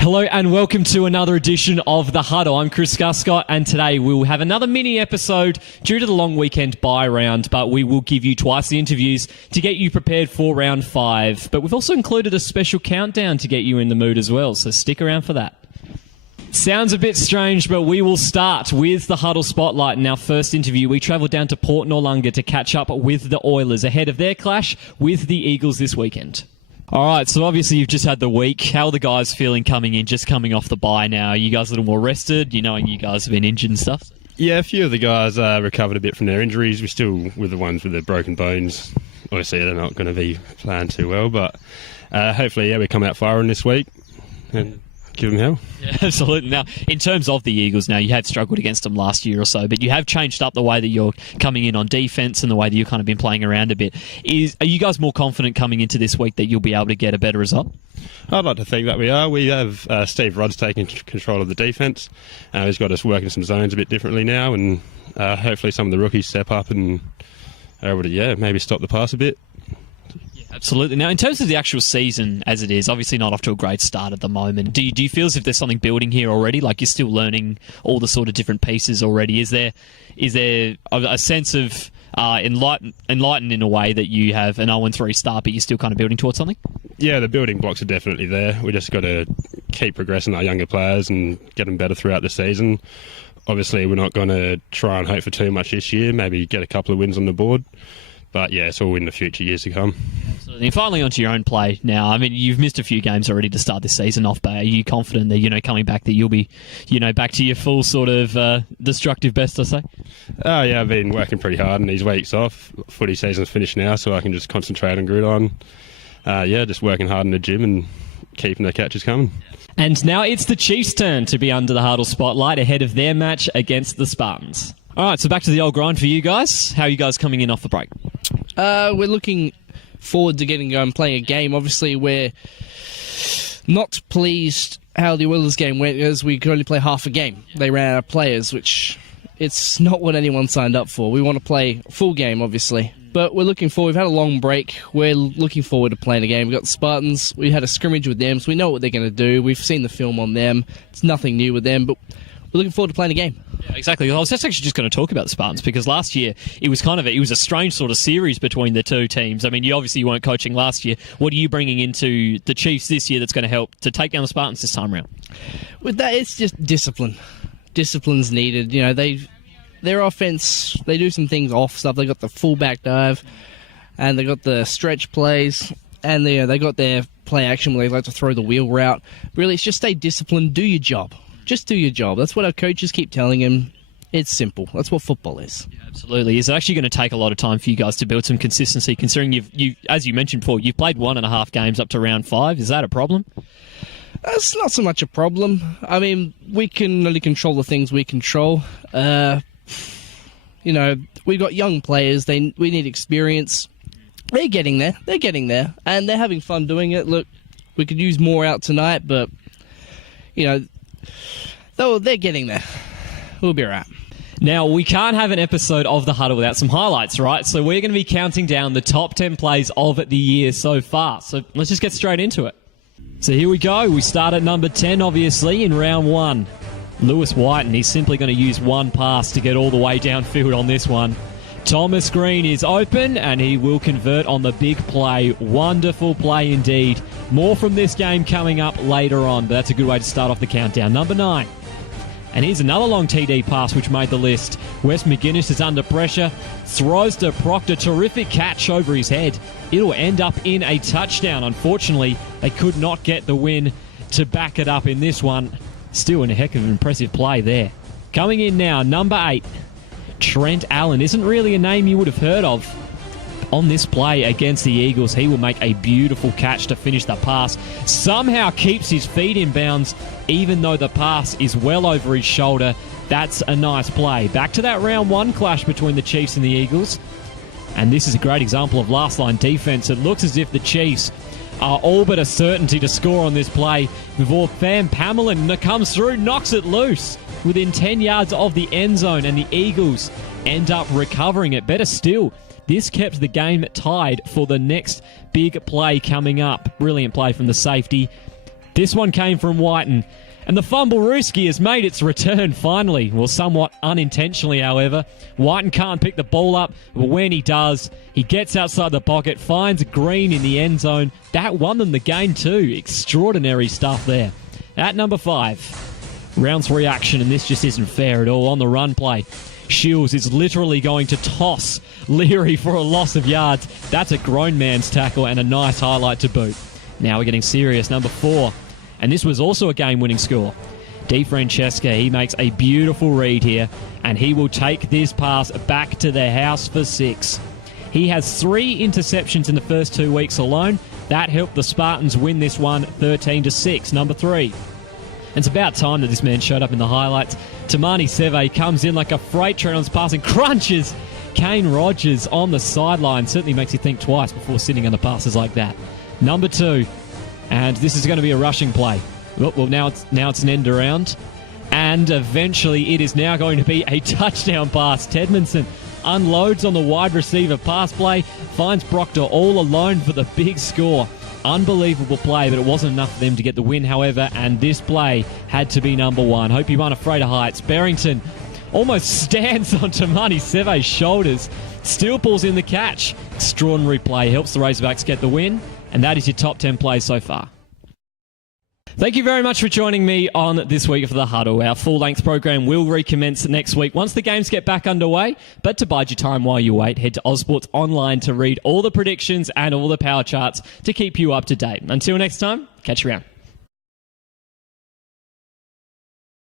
Hello and welcome to another edition of The Huddle. I'm Chris Guscott and today we'll have another mini episode due to the long weekend bye round, but we will give you twice the interviews to get you prepared for round 5. But we've also included a special countdown to get you in the mood as well, so stick around for that. Sounds a bit strange, but we will start with the Huddle Spotlight. In our first interview, we travelled down to Port Noarlunga to catch up with the Oilers ahead of their clash with the Eagles this weekend. All right, so obviously you've just had the week. How are the guys feeling coming in, just coming off the bye now? Are you guys a little more rested, knowing you guys have been injured and stuff? Yeah, a few of the guys recovered a bit from their injuries. We're still with the ones with the broken bones. Obviously, they're not going to be playing too well, but hopefully, we come out firing this week and give them hell. Yeah, absolutely. Now, in terms of the Eagles now, you have struggled against them last year or so, but you have changed up the way that you're coming in on defence and the way that you've kind of been playing around a bit. Are you guys more confident coming into this week that you'll be able to get a better result? I'd like to think that we are. We have Steve Rodd's taking control of the defence. He's got us working some zones a bit differently now, and hopefully some of the rookies step up and are able to, maybe stop the pass a bit. Absolutely. Now, in terms of the actual season as it is, obviously not off to a great start at the moment. Do you feel as if there's something building here already? Like you're still learning all the sort of different pieces already? Is there a sense of enlightened in a way that you have an 0-3 start, but you're still kind of building towards something? Yeah, the building blocks are definitely there. We just got to keep progressing our younger players and get them better throughout the season. Obviously, we're not going to try and hope for too much this year. Maybe get a couple of wins on the board. But yeah, it's all in the future years to come. Absolutely. And finally, onto your own play now. I mean, you've missed a few games already to start this season off, but are you confident that, coming back, that you'll be, back to your full sort of destructive best, I say? Oh, yeah, I've been working pretty hard in these weeks off. Footy season's finished now, so I can just concentrate on Gridiron. Just working hard in the gym and keeping the catches coming. And now it's the Chiefs' turn to be under the Huddle Spotlight ahead of their match against the Spartans. All right, so back to the old grind for you guys. How are you guys coming in off the break? We're looking forward to getting going, playing a game. Obviously, we're not pleased how the Oilers game went, as we could only play half a game. They ran out of players, which it's not what anyone signed up for. We want to play a full game, obviously. But we're looking forward. We've had a long break. We're looking forward to playing a game. We've got the Spartans. We had a scrimmage with them, so we know what they're going to do. We've seen the film on them. It's nothing new with them, but we're looking forward to playing a game. Yeah, exactly. I was actually just going to talk about the Spartans because last year it was a strange sort of series between the two teams. I mean, you obviously weren't coaching last year. What are you bringing into the Chiefs this year that's going to help to take down the Spartans this time around? With that, it's just discipline. Discipline's needed. Their offense, they do some things off stuff. They got the fullback dive, and they got the stretch plays, and they got their play action where they like to throw the wheel route. Really, it's just stay disciplined, do your job. Just do your job. That's what our coaches keep telling him. It's simple. That's what football is. Yeah, absolutely. Is it actually going to take a lot of time for you guys to build some consistency, considering you, as you mentioned before, you've played 1.5 games up to round 5? Is that a problem? It's not so much a problem. I mean, we can only control the things we control. We've got young players. We need experience. They're getting there. And they're having fun doing it. Look, we could use more out tonight, but, they're getting there. We'll be all right. Now, we can't have an episode of The Huddle without some highlights, right? So we're going to be counting down the top 10 plays of the year so far. So let's just get straight into it. So here we go. We start at number 10, obviously, in round 1. Lewis White, and he's simply going to use one pass to get all the way downfield on this one. Thomas Green is open, and he will convert on the big play. Wonderful play indeed. More from this game coming up later on, but that's a good way to start off the countdown. Number 9. And here's another long TD pass which made the list. Wes McGuinness is under pressure. Throws to Proctor. Terrific catch over his head. It'll end up in a touchdown. Unfortunately, they could not get the win to back it up in this one. Still a heck of an impressive play there. Coming in now, number 8. Trent Allen isn't really a name you would have heard of. On this play against the Eagles, he will make a beautiful catch to finish the pass. Somehow keeps his feet in bounds, even though the pass is well over his shoulder. That's a nice play. Back to that round 1 clash between the Chiefs and the Eagles. And this is a great example of last line defense. It looks as if the Chiefs are all but a certainty to score on this play. Before Van Pamelin that comes through, knocks it loose within 10 yards of the end zone, and the Eagles end up recovering it. Better still, this kept the game tied for the next big play coming up. Brilliant play from the safety. This one came from Whiten. And the Fumblerooski has made its return finally. Well, somewhat unintentionally, however. Whiten can't pick the ball up, but when he does, he gets outside the pocket, finds Green in the end zone. That won them the game too. Extraordinary stuff there. At number 5, round 3 action, and this just isn't fair at all. On the run play, Shields is literally going to toss Leary for a loss of yards. That's a grown man's tackle and a nice highlight to boot. Now we're getting serious. Number 4. And this was also a game-winning score. DeFrancesca, he makes a beautiful read here, and he will take this pass back to the house for 6. He has 3 interceptions in the first 2 weeks alone. That helped the Spartans win this one 13-6. Number 3. It's about time that this man showed up in the highlights. Tamani Seve comes in like a freight train on his pass and crunches Kane Rogers on the sideline. Certainly makes you think twice before sitting on the passes like that. Number 2. And this is going to be a rushing play. Well, now it's an end around. And eventually it is now going to be a touchdown pass. Tedmondson unloads on the wide receiver pass play, finds Proctor all alone for the big score. Unbelievable play, but it wasn't enough for them to get the win, however, and this play had to be number 1. Hope you weren't afraid of heights. Barrington almost stands on Tamani Seve's shoulders, still pulls in the catch. Extraordinary play, helps the Razorbacks get the win. And that is your top 10 plays so far. Thank you very much for joining me on this week of The Huddle. Our full-length program will recommence next week once the games get back underway. But to bide your time while you wait, head to Ozsports Online to read all the predictions and all the power charts to keep you up to date. Until next time, catch you around.